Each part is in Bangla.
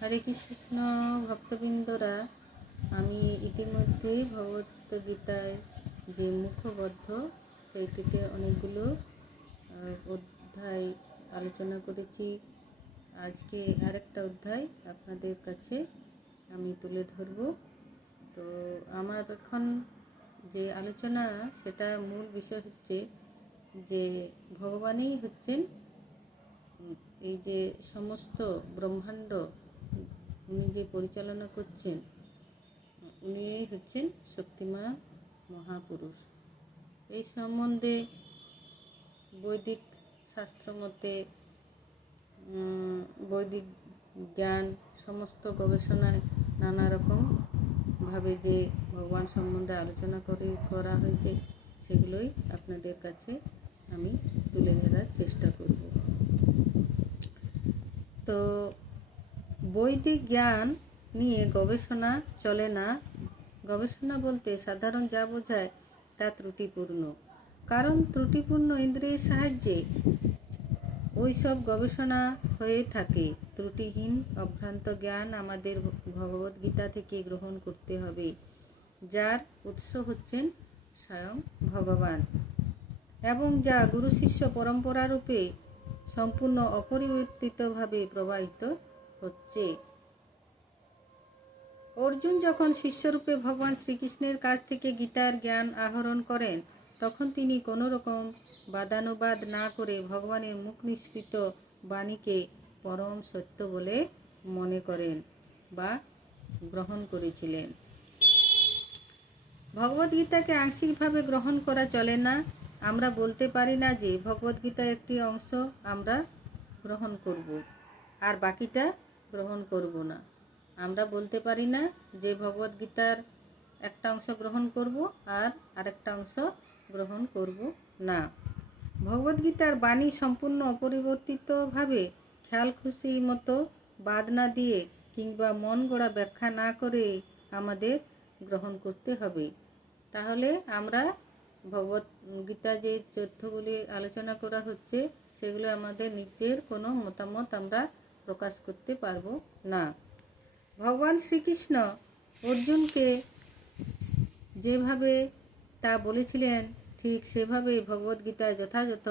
হরে কৃষ্ণ ভক্তবৃন্দরা, আমি ইতিমধ্যেই ভগবদ্গীতায় যে মুখবদ্ধ সেইটিতে অনেকগুলো অধ্যায় আলোচনা করেছি। আজকে আরেকটা অধ্যায় আপনাদের কাছে আমি তুলে ধরব। তো আমার এখন যে আলোচনা সেটা মূল বিষয় হচ্ছে যে ভগবানই হচ্ছেন এই যে সমস্ত ব্রহ্মাণ্ড উনি যে পরিচালনা করছেন, উনিই হচ্ছেন শক্তিমান মহাপুরুষ। এই সম্বন্ধে বৈদিক শাস্ত্র মতে, বৈদিক জ্ঞান, সমস্ত গবেষণায় নানা রকমভাবে যে ভগবান সম্বন্ধে আলোচনা করা হয়েছে, সেগুলোই আপনাদের কাছে আমি তুলে ধরার চেষ্টা করব। তো বৈদিক জ্ঞান নিয়ে গবেষণা চলে না। গবেষণা বলতে সাধারণ যা বোঝায় তা ত্রুটিপূর্ণ, কারণ ত্রুটিপূর্ণ ইন্দ্রিয়ের সাহায্যে ওই সব গবেষণা হয়ে থাকে। ত্রুটিহীন অভ্রান্ত জ্ঞান আমাদের ভগবদ্গীতা থেকে গ্রহণ করতে হবে, যার উৎস হচ্ছেন স্বয়ং ভগবান, এবং যা গুরু শিষ্য পরম্পরা রূপে সম্পূর্ণ অপরিবর্তিতভাবে প্রবাহিত হচ্ছে। অর্জুন যখন শিষ্যরূপে ভগবান শ্রীকৃষ্ণের কাছ থেকে গীতার জ্ঞান আহরণ করেন, তখন তিনি কোনো রকম বাদানুবাদ না করে ভগবানের মুখ নিঃসৃত বাণীকে পরম সত্য বলে মনে করেন বা গ্রহণ করেছিলেন। ভগবদ্গীতাকে আংশিকভাবে গ্রহণ করা চলে না। আমরা বলতে পারি না যে ভগবদ্গীতার একটি অংশ আমরা গ্রহণ করব আর বাকিটা গ্রহণ করব না। আমরা বলতে পারি না যে ভগবদ্গীতার একটা অংশ গ্রহণ করব আর আরেকটা অংশ গ্রহণ করব না। ভগবদ্গীতার বাণী সম্পূর্ণ অপরিবর্তিতভাবে খেয়াল খুশি মতো বাদ না দিয়ে কিংবা মন গড়া ব্যাখ্যা না করে আমাদের গ্রহণ করতে হবে। তাহলে আমরা ভগবদ্গীতা যে তথ্যগুলি আলোচনা করা হচ্ছে, সেগুলো আমাদের নিজের কোনো মতামত আমরা প্রকাশ করতে পারবো না। ভগবান শ্রীকৃষ্ণ অর্জুনকে যেভাবে তা বলেছিলেন, ঠিক সেভাবেই ভগবদ্গীতায় যথাযথ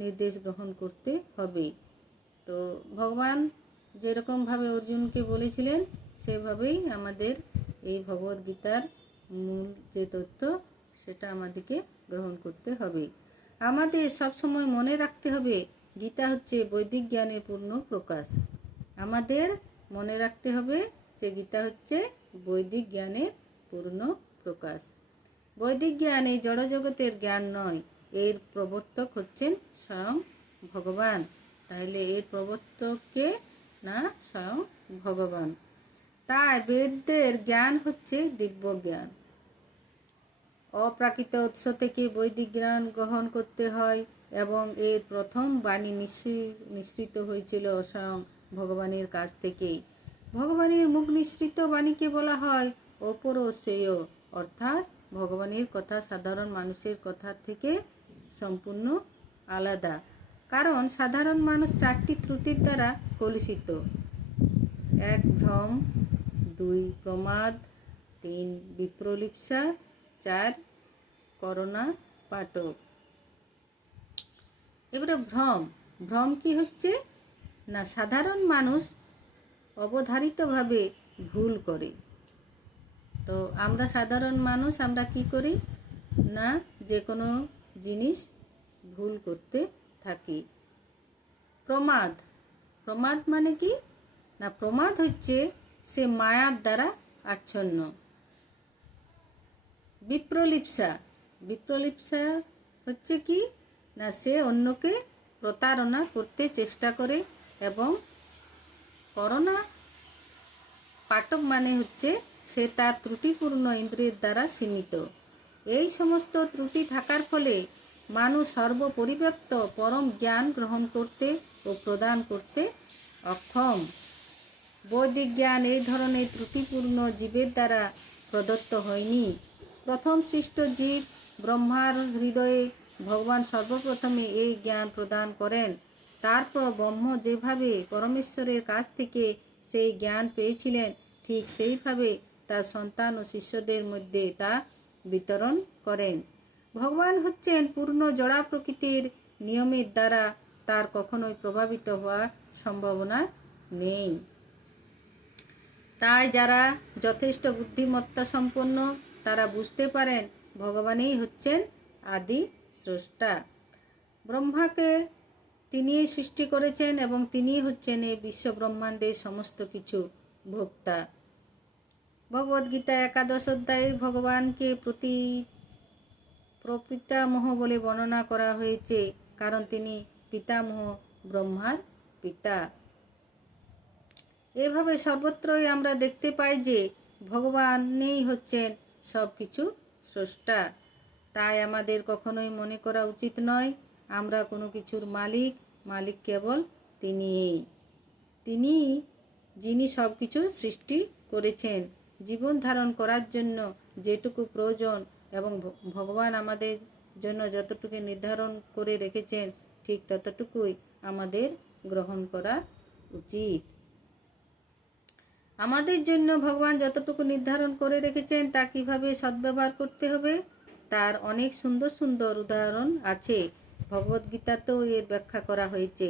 নির্দেশ গ্রহণ করতে হবে। তো ভগবান যেরকমভাবে অর্জুনকে বলেছিলেন, সেভাবেই আমাদের এই ভগবদ্গীতার মূল যে তথ্য, সেটা আমাদেরকে গ্রহণ করতে হবে। আমাদের সবসময় মনে রাখতে হবে, গীতা হচ্ছে বৈদিক জ্ঞানের পূর্ণ প্রকাশ। আমাদের মনে রাখতে হবে যে গীতা হচ্ছে বৈদিক জ্ঞানের পূর্ণ প্রকাশ। বৈদিক জ্ঞান এই জড়জগতের জ্ঞান নয়, এর প্রবর্তক হচ্ছেন স্বয়ং ভগবান। তাহলে এর প্রবর্তক কে? না, স্বয়ং ভগবান। তাই বেদের জ্ঞান হচ্ছে দিব্য জ্ঞান। অপ্রাকৃত উৎস থেকে বৈদিক জ্ঞান গ্রহণ করতে হয়, এবং এর প্রথম বাণী নিঃসৃত হয়েছিল স্বয়ং ভগবানের কাছ থেকেই। ভগবানের মুখ নিঃসৃত বাণীকে বলা হয় অপরশ্রেয়, অর্থাৎ ভগবানের কথা সাধারণ মানুষের কথা থেকে সম্পূর্ণ আলাদা। কারণ সাধারণ মানুষ চারটি ত্রুটির দ্বারা কলুষিত: 1 ভ্রম, 2 প্রমাদ, 3 বিপ্রলিপ্সা, 4 করোনা পাটক। এবারে ভ্রম কি হচ্ছে না, সাধারণ মানুষ অবধারিতভাবে ভুল করে। তো আমরা সাধারণ মানুষ আমরা কি করি না, যে কোনো জিনিস ভুল করতে থাকি। প্রমাদ মানে কি না, প্রমাদ হচ্ছে সে মায়ার দ্বারা আচ্ছন্ন। বিপ্রলিপ্সা হচ্ছে কি না, সে অন্যকে প্রতারণা করতে চেষ্টা করে। এবং করোনা পাটক মানে হচ্ছে সে তার ত্রুটিপূর্ণ ইন্দ্রিয়ের দ্বারা সীমিত। এই সমস্ত ত্রুটি থাকার ফলে মানুষ সর্বপরিব্যাপ্ত পরম জ্ঞান গ্রহণ করতে ও প্রদান করতে অক্ষম। বৈদিক জ্ঞান এই ধরনের ত্রুটিপূর্ণ জীবের দ্বারা প্রদত্ত হয়নি। প্রথম সৃষ্ট জীব ব্রহ্মার হৃদয়ে ভগবান সর্বপ্রথমে এই জ্ঞান প্রদান করেন। তারপর ব্রহ্ম যেভাবে পরমেশ্বরের কাছ থেকে সেই জ্ঞান পেয়েছিলেন, ঠিক সেইভাবে তার সন্তান ও শিষ্যদের মধ্যে তা বিতরণ করেন। ভগবান হচ্ছেন পূর্ণ জড়া প্রকৃতির নিয়মের দ্বারা তার কখনোই প্রভাবিত হওয়ার সম্ভাবনা নেই। তাই যারা যথেষ্ট বুদ্ধিমত্তা সম্পন্ন তারা বুঝতে পারেন ভগবানই হচ্ছেন আদি স্রষ্টা। ব্রহ্মাকে তিনিই সৃষ্টি করেছেন এবং তিনিই হচ্ছেন এই বিশ্ব ব্রহ্মাণ্ডের সমস্ত কিছু ভোক্তা। ভগবদ্গীতা একাদশ অধ্যায়ে ভগবানকে প্রপিতামহ বলে বর্ণনা করা হয়েছে, কারণ তিনি পিতামহ ব্রহ্মার পিতা। এভাবে সর্বত্রই আমরা দেখতে পাই যে ভগবানই হচ্ছেন সব কিছু স্রষ্টা। তাই আমাদের কখনোই মনে করা উচিত নয় আমরা কোনো কিছুর মালিক কেবল তিনি যিনি সব কিছু সৃষ্টি করেছেন। জীবন ধারণ করার জন্য যেটুকু প্রয়োজন এবং ভগবান আমাদের জন্য যতটুকু নির্ধারণ করে রেখেছেন ঠিক ততটুকুই আমাদের গ্রহণ করা উচিত। আমাদের জন্য ভগবান যতটুকু নির্ধারণ করে রেখেছেন তা কিভাবে সদ্ব্যবহার করতে হবে তার অনেক সুন্দর সুন্দর উদাহরণ আছে। ভগবদ্গীতাতেও এর ব্যাখ্যা করা হয়েছে।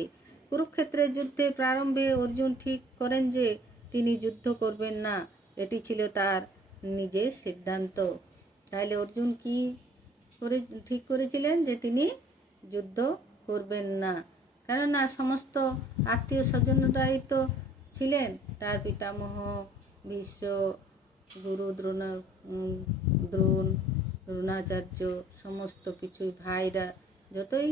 কুরুক্ষেত্রের যুদ্ধের প্রারম্ভে অর্জুন ঠিক করেন যে তিনি যুদ্ধ করবেন না, এটি ছিল তার নিজের সিদ্ধান্ত। তাহলে অর্জুন কি করে ঠিক করেছিলেন যে তিনি যুদ্ধ করবেন না, কেননা সমস্ত আত্মীয় স্বজনরাই তো ছিলেন, তার পিতামহ ভীষ্ম, গুরু দ্রোণাচার্য, সমস্ত কিছুই ভাইরা, যতই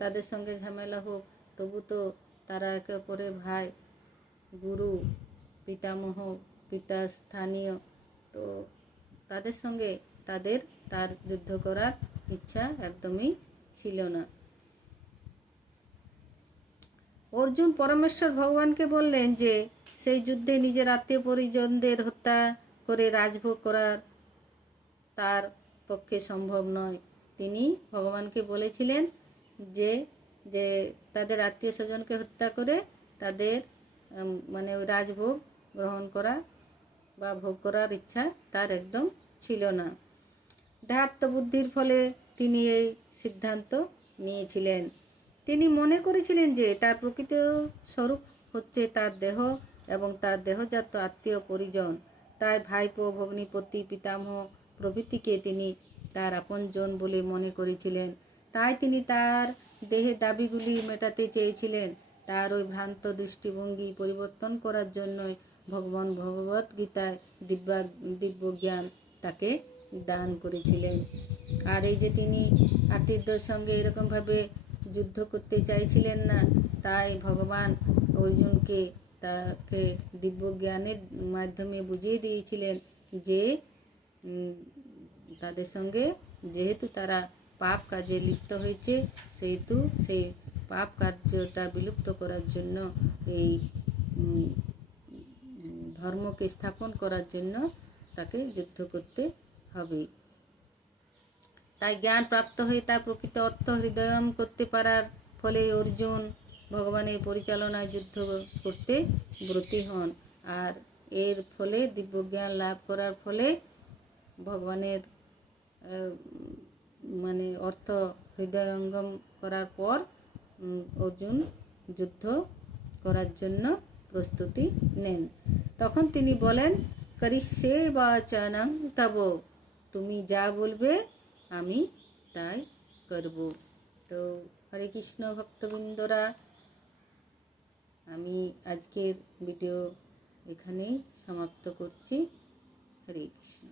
তাদের সঙ্গে ঝামেলা হোক তবু তো তারা একে অপরের ভাই, গুরু, পিতামহ, পিতা স্থানীয়, তো তাদের সঙ্গে তার যুদ্ধ করার ইচ্ছা একদমই ছিল না। অর্জুন পরমেশ্বর ভগবানকে বললেন যে সেই যুদ্ধে নিজের আত্মীয় পরিজনদের হত্যা করে রাজভোগ করার তার পক্ষে সম্ভব নয়। তিনি ভগবানকে বলেছিলেন যে তাদের আত্মীয় স্বজনকে হত্যা করে তাদের ওই রাজভোগ গ্রহণ করা বা ভোগ করার ইচ্ছা তার একদম ছিল না। দেহাত্ম বুদ্ধির ফলে তিনি এই সিদ্ধান্ত নিয়েছিলেন। তিনি মনে করেছিলেন যে তার প্রকৃত স্বরূপ হচ্ছে তার দেহ এবং তার দেহজাত আত্মীয় পরিজন। তাই ভাইপো, ভগ্নিপতি, পিতামহ প্রভৃতিকে তিনি তার আপনজন বলে মনে করেছিলেন। তাই তিনি তার দেহের দাবিগুলি মেটাতে চেয়েছিলেন। তার ওই ভ্রান্ত দৃষ্টিভঙ্গি পরিবর্তন করার জন্যই ভগবান ভগবদ্গীতায় দিব্যজ্ঞান তাকে দান করেছিলেন। আর এই যে তিনি আত্মীয়দের সঙ্গে এরকমভাবে যুদ্ধ করতে চাইছিলেন না, তাই ভগবান অর্জুনকে তাকে দিব্যজ্ঞানের মাধ্যমে বুঝিয়ে দিয়েছিলেন যে তাদের সঙ্গে যেহেতু তারা পাপ কাজে লিপ্ত হয়েছে, সেহেতু সেই পাপ কার্যটা বিলুপ্ত করার জন্য এই ধর্মকে স্থাপন করার জন্য তাকে যুদ্ধ করতে হবে। তাই জ্ঞান প্রাপ্ত হয়ে তার প্রকৃত অর্থ হৃদয়ঙ্গম করতে পারার ফলে অর্জুন ভগবানের পরিচালনায় যুদ্ধ করতে ব্রতী হন। আর এর ফলে দিব্যজ্ঞান লাভ করার ফলে ভগবানের অর্থ হৃদয়ঙ্গম করার পর অর্জুন যুদ্ধ করার জন্য প্রস্তুতি নেন। তখন তিনি বলেন, করিষ্যে বাচনং তব, তুমি যা বলবে আমি তাই করব। তো হরে কৃষ্ণ ভক্তবৃন্দরা, আমি আজকের ভিডিও এখানেই সমাপ্ত করছি। হরে কৃষ্ণ।